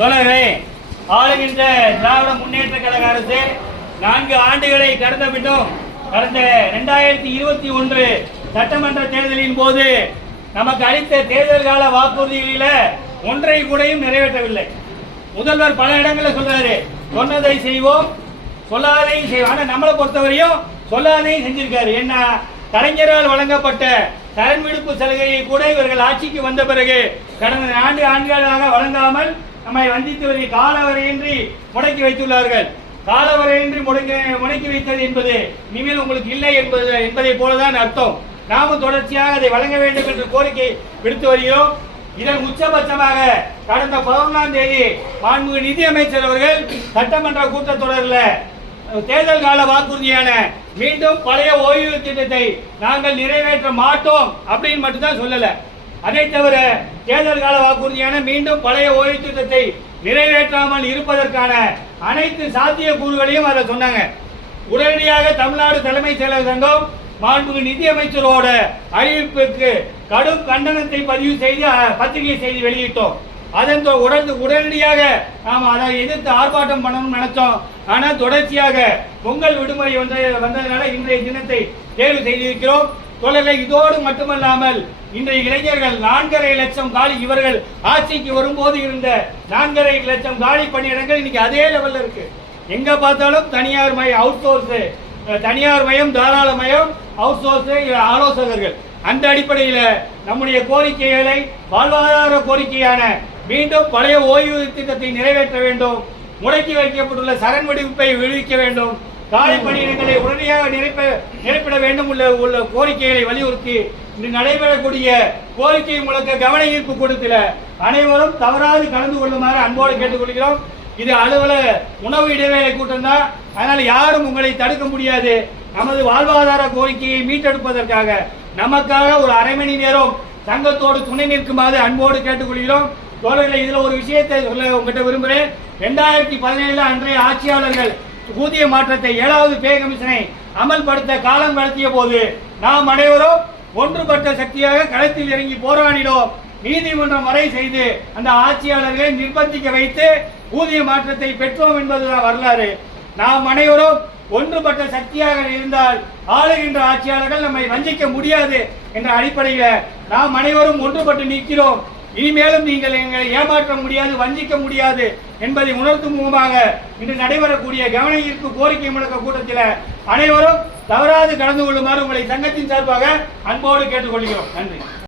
தோழர்களே, ஆளுகின்ற திராவிட முன்னேற்ற கழக அரசு 4 ஆண்டுகளை கடந்த பின்னும் கடந்த 2021 சட்டமன்ற தேர்தலின் போது நமக்கு அளித்த தேர்தல் கால வாக்குறுதிகளில ஒன்றை கூடயும் நிறைவேற்றவில்லை. முதல்வர் பல இடங்களில் சொல்றாரு, சொன்னதை செய்வோம், சொல்லாதையும் செய்வோம். ஆனா நம்மளை பொறுத்தவரையும் சொல்லாதையும் செஞ்சிருக்காரு. என்ன, கலைஞரால் வழங்கப்பட்ட கடன் விடுப்பு சலுகையை கூட இவர்கள் ஆட்சிக்கு வந்த பிறகு கடந்த 4 ஆண்டுகளாக வழங்காமல் நம்மை வஞ்சித்து காலவரையின்றி முடக்கி வைத்துள்ளார்கள். காலவரையின்றி முடக்கி வைத்தது என்பது இனிமேல் உங்களுக்கு இல்லை என்பதை போலதான் அர்த்தம். நாமும் தொடர்ச்சியாக அதை வழங்க வேண்டும் என்று கோரிக்கை விடுத்து வருகிறோம். இதன் உச்சபட்சமாக கடந்த 11ஆம் தேதி மாண்புமிகு நிதியமைச்சர் அவர்கள் சட்டமன்ற கூட்டத்தொடரில் தேர்தல் கால வாக்குறுதியான மீண்டும் பழைய ஓய்வு திட்டத்தை நாங்கள் நிறைவேற்ற மாட்டோம் அப்படின்னு மட்டும்தான் சொல்லல. அதை தவிர தேர்தல் கால வாக்குறுதியான மீண்டும் பழைய ஓய்வு திட்டத்தை நிறைவேற்றாமல் இருப்பதற்கான அனைத்து சாத்திய கூறுகளையும் அதை சொன்னாங்க. உடனடியாக தமிழ்நாடு தலைமைச் செயலர் சங்கம் மாண்புமிகு நிதியமைச்சரோட அறிவிப்புக்கு கடும் கண்டனத்தை பதிவு செய்து பத்திரிகை செய்தி வெளியிட்டோம். அதன் உடனடியாக நாம் அதை எதிர்த்து ஆர்ப்பாட்டம் பண்ணணும்னு நினைச்சோம். ஆனால் தொடர்ச்சியாக பொங்கல் விடுமுறை வந்ததனால இன்றைய தினத்தை தேர்வு செய்திருக்கிறோம். தொழிலை இதோடு மட்டுமல்லாமல் இன்றைய இளைஞர்கள் 4.5 லட்சம் காலி, இவர்கள் ஆட்சிக்கு வரும்போது இருந்த 4.5 லட்சம் காலி பணியிடங்கள் இன்னைக்கு அதே லெவல்ல இருக்கு. எங்க பார்த்தாலும் தனியார் மயம், அவுட் சோர்ஸ், தனியார் மயம், தாராள மயம், அவுட் சோர்ஸ், ஆலோசகர்கள். அந்த அடிப்படையில் நம்முடைய கோரிக்கைகளை வாழ்வாதார கோரிக்கையான மீண்டும் பழைய ஓய்வு திட்டத்தை நிறைவேற்ற வேண்டும், முடக்கி வைக்கப்பட்டுள்ள சரண் விடுவிப்பை விடுவிக்க வேண்டும், காலி பணியிடங்களை உடனடியாக நிரப்பிட வேண்டும் உள்ள கோரிக்கைகளை வலியுறுத்தி இன்று நடைபெறக்கூடிய கோரிக்கை முழக்க கவன ஈர்ப்பு கூட்டத்தில் அனைவரும் தவறாது கலந்து கொள்ளுமாறு அன்போடு கேட்டுக்கொள்கிறோம். இது அலுவலக உணவு இடைவேளை கூட்டம் தான், அதனால் யாரும் உங்களை தடுக்க முடியாது. நமது வாழ்வாதார கோரிக்கையை மீட்டெடுப்பதற்காக நமக்காக ஒரு அரை மணி நேரம் சங்கத்தோடு துணை நிற்குமாறு அன்போடு கேட்டுக்கொள்கிறோம். தோழர்களை, இதுல ஒரு விஷயத்தை சொல்ல உங்ககிட்ட விரும்புகிறேன். 2017 அன்றைய ஆட்சியாளர்கள் ஊதிய மாற்றத்தை 7வது பே கமிஷனை அமல்படுத்த காலம் கடத்திய போது நாம் அனைவரும் ஒன்றுபட்ட சக்தியாக களத்தில் இறங்கி போராடினோம். நீதிமன்றம் வரை செய்து அந்த ஆட்சியாளர்களை நிர்பந்திக்க வைத்து ஊதிய மாற்றத்தை பெற்றோம் என்பதுதான் வரலாறு. நாம் அனைவரும் ஒன்றுபட்ட சக்தியாக இருந்தால் ஆளுகின்ற ஆட்சியாளர்கள் நம்மை வஞ்சிக்க முடியாது என்ற அடிப்படையில் நாம் அனைவரும் ஒன்றுபட்டு நிற்கிறோம். இனிமேலும் நீங்கள் எங்களை ஏமாற்ற முடியாது, வஞ்சிக்க முடியாது என்பதை உணர்த்தும் முகமாக இன்று நடைபெறக்கூடிய கவன ஈர்ப்பு கோரிக்கை முழக்க கூட்டத்தில் அனைவரும் தவறாது கலந்து கொள்ளுமாறு உங்களை சங்கத்தின் சார்பாக அன்போடு கேட்டுக்கொள்கிறோம். நன்றி.